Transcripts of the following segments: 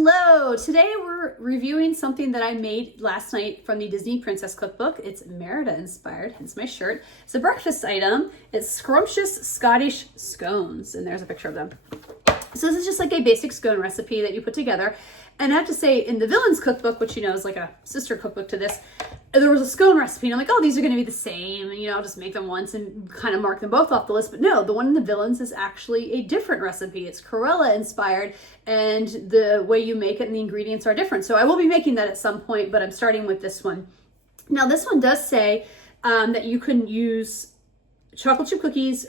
Hello! Today we're reviewing something that I made last night from the Disney Princess Cookbook. It's Merida inspired, hence my shirt. It's a breakfast item. It's Scrumptious Scottish Scones, and there's a picture of them. So this is just like a basic scone recipe that you put together. And I have to say, in the Villains Cookbook, which you know is like a sister cookbook to this, there was a scone recipe, and I'm like, oh, these are going to be the same, and I'll just make them once and kind of mark them both off the list. But no, the one in the Villains is actually a different recipe. It's Cruella inspired, and the way you make it and the ingredients are different. So I will be making that at some point, but I'm starting with this one. Now, this one does say that you can use chocolate chips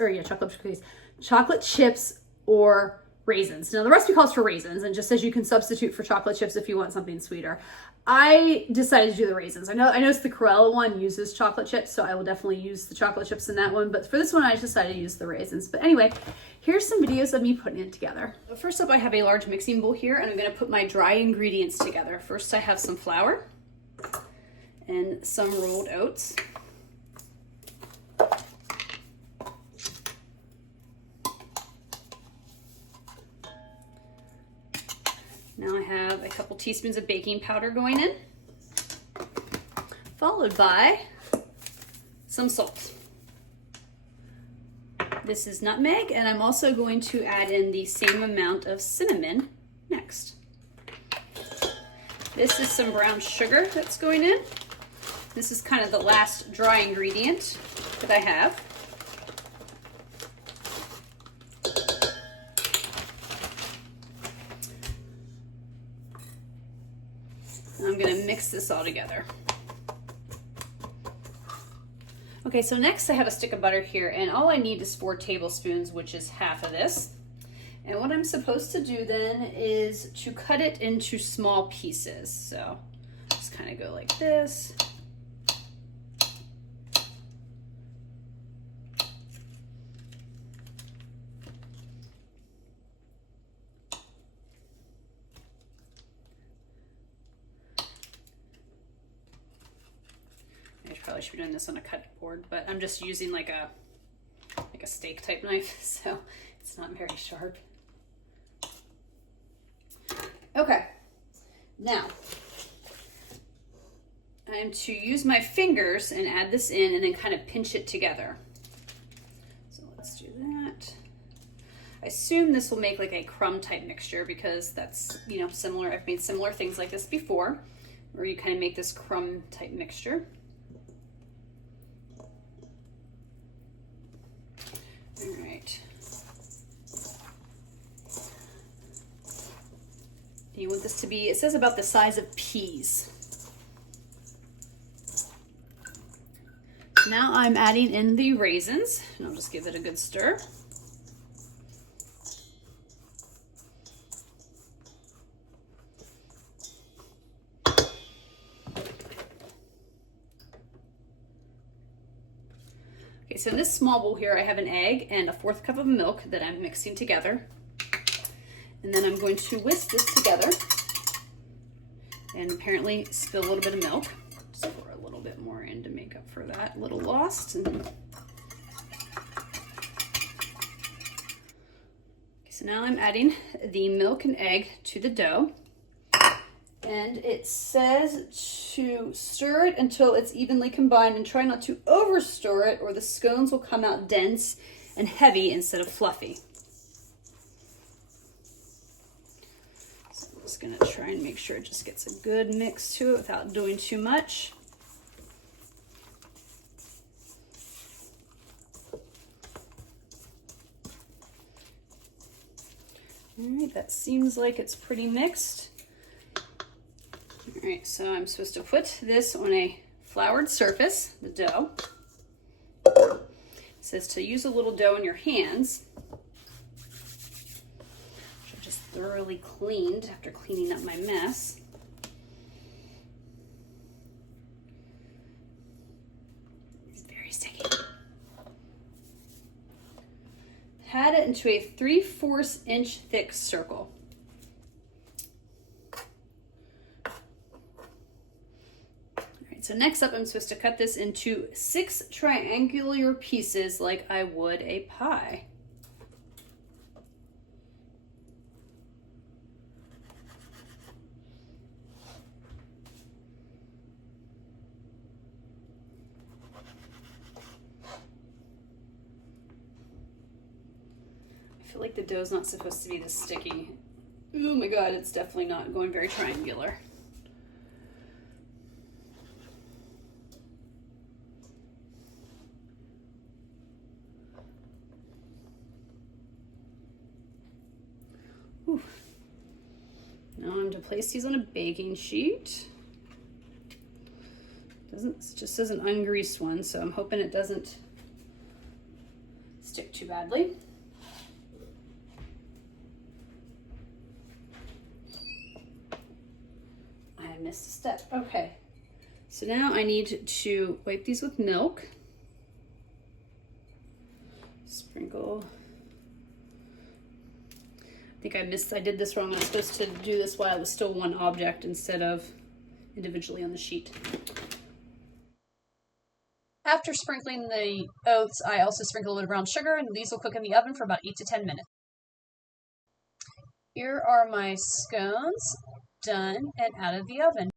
or raisins. Now the recipe calls for raisins and just says you can substitute for chocolate chips if you want something sweeter. I decided to do the raisins. I noticed the Cruella one uses chocolate chips, so I will definitely use the chocolate chips in that one. But for this one, I just decided to use the raisins. But anyway, here's some videos of me putting it together. So first up, I have a large mixing bowl here, and I'm going to put my dry ingredients together. First, I have some flour and some rolled oats. Now I have a couple teaspoons of baking powder going in, followed by some salt. This is nutmeg, and I'm also going to add in the same amount of cinnamon next. This is some brown sugar that's going in. This is kind of the last dry ingredient that I have. I'm going to mix this all together. Okay, so next I have a stick of butter here, and all I need is 4 tablespoons, which is half of this. And what I'm supposed to do then is to cut it into small pieces. So just kind of go like this. Probably should be doing this on a cutting board, but I'm just using like a steak type knife, so it's not very sharp. Okay, now I'm to use my fingers and add this in and then kind of pinch it together. So let's do that. I assume this will make like a crumb type mixture because that's, similar. I've made similar things like this before, where you kind of make this crumb type mixture. All right. You want this to be, it says about the size of peas. Now I'm adding in the raisins, and I'll just give it a good stir. Okay, so in this small bowl here, I have an egg and a 1/4 cup of milk that I'm mixing together. And then I'm going to whisk this together and apparently spill a little bit of milk. Just pour a little bit more in to make up for that little lost. Okay, so now I'm adding the milk and egg to the dough. And it says to stir it until it's evenly combined and try not to over stir it or the scones will come out dense and heavy instead of fluffy. So I'm just going to try and make sure it just gets a good mix to it without doing too much. All right, that seems like it's pretty mixed. All right, so I'm supposed to put this on a floured surface, the dough. It says to use a little dough in your hands, which I just thoroughly cleaned after cleaning up my mess. It's very sticky. Pat it into a 3/4 inch thick circle. So next up, I'm supposed to cut this into 6 triangular pieces like I would a pie. I feel like the dough's not supposed to be this sticky. Oh my god, it's definitely not going very triangular. Ooh. Now I'm to place these on a baking sheet. It just says an ungreased one, so I'm hoping it doesn't stick too badly. I missed a step. Okay, so now I need to wipe these with milk. Sprinkle. I think I did this wrong. I was supposed to do this while it was still one object instead of individually on the sheet. After sprinkling the oats, I also sprinkle a little brown sugar, and these will cook in the oven for about 8 to 10 minutes. Here are my scones, done and out of the oven.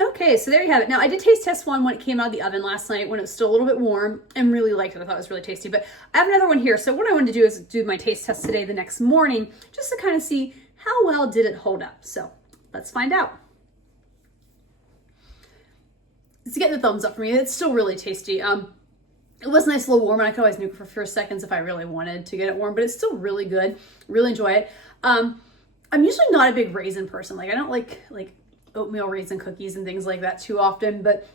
Okay, so there you have it. Now, I did taste test one when it came out of the oven last night when it was still a little bit warm and really liked it. I thought it was really tasty, but I have another one here. So what I wanted to do is do my taste test today the next morning just to kind of see how well did it hold up. So let's find out. It's getting the thumbs up for me. It's still really tasty. It was nice, a little warm, and I could always nuke it for a few seconds if I really wanted to get it warm, but it's still really good. Really enjoy it. I'm usually not a big raisin person. Like I don't like oatmeal raisin cookies and things like that too often, but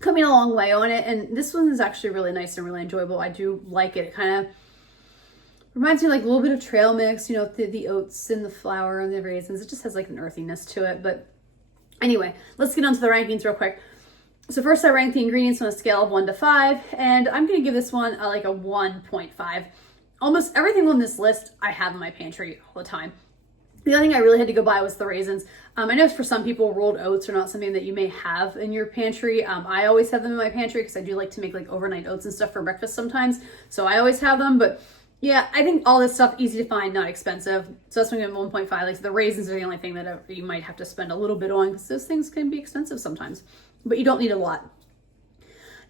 coming a long way on it. And this one is actually really nice and really enjoyable. I do like it. It kind of reminds me like a little bit of trail mix, you know, the oats and the flour and the raisins. It just has like an earthiness to it. But anyway, let's get on to the rankings real quick. So first I ranked the ingredients on a scale of 1 to 5, and I'm going to give this one like a 1.5. Almost everything on this list I have in my pantry all the time. The only thing I really had to go by was the raisins. I know for some people rolled oats are not something that you may have in your pantry. I always have them in my pantry because I do like to make like overnight oats and stuff for breakfast sometimes. So I always have them, but yeah, I think all this stuff easy to find, not expensive. So that's when I'm 1.5. Like the raisins are the only thing that you might have to spend a little bit on because those things can be expensive sometimes, but you don't need a lot.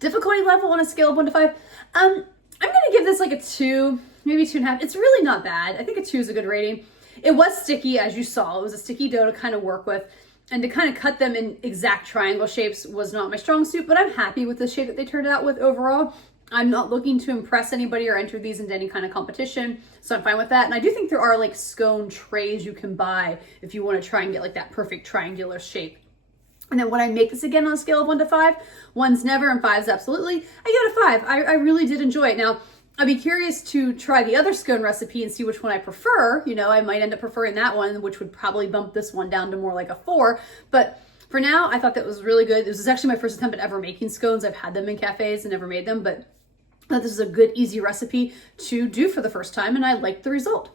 Difficulty level on a scale of 1 to 5. I'm going to give this like a 2, maybe 2.5. It's really not bad. I think a 2 is a good rating. It was sticky, as you saw. It was a sticky dough to kind of work with, and to kind of cut them in exact triangle shapes was not my strong suit, but I'm happy with the shape that they turned out with overall. I'm not looking to impress anybody or enter these into any kind of competition, so I'm fine with that. And I do think there are like scone trays you can buy if you want to try and get like that perfect triangular shape. And then when I make this again on a scale of 1 to 5, 1's never and 5's absolutely, I give it a 5. I really did enjoy it. Now, I'd be curious to try the other scone recipe and see which one I prefer. You know, I might end up preferring that one, which would probably bump this one down to more like a 4. But for now, I thought that was really good. This was actually my first attempt at ever making scones. I've had them in cafes and never made them, but I thought this is a good, easy recipe to do for the first time, and I liked the result.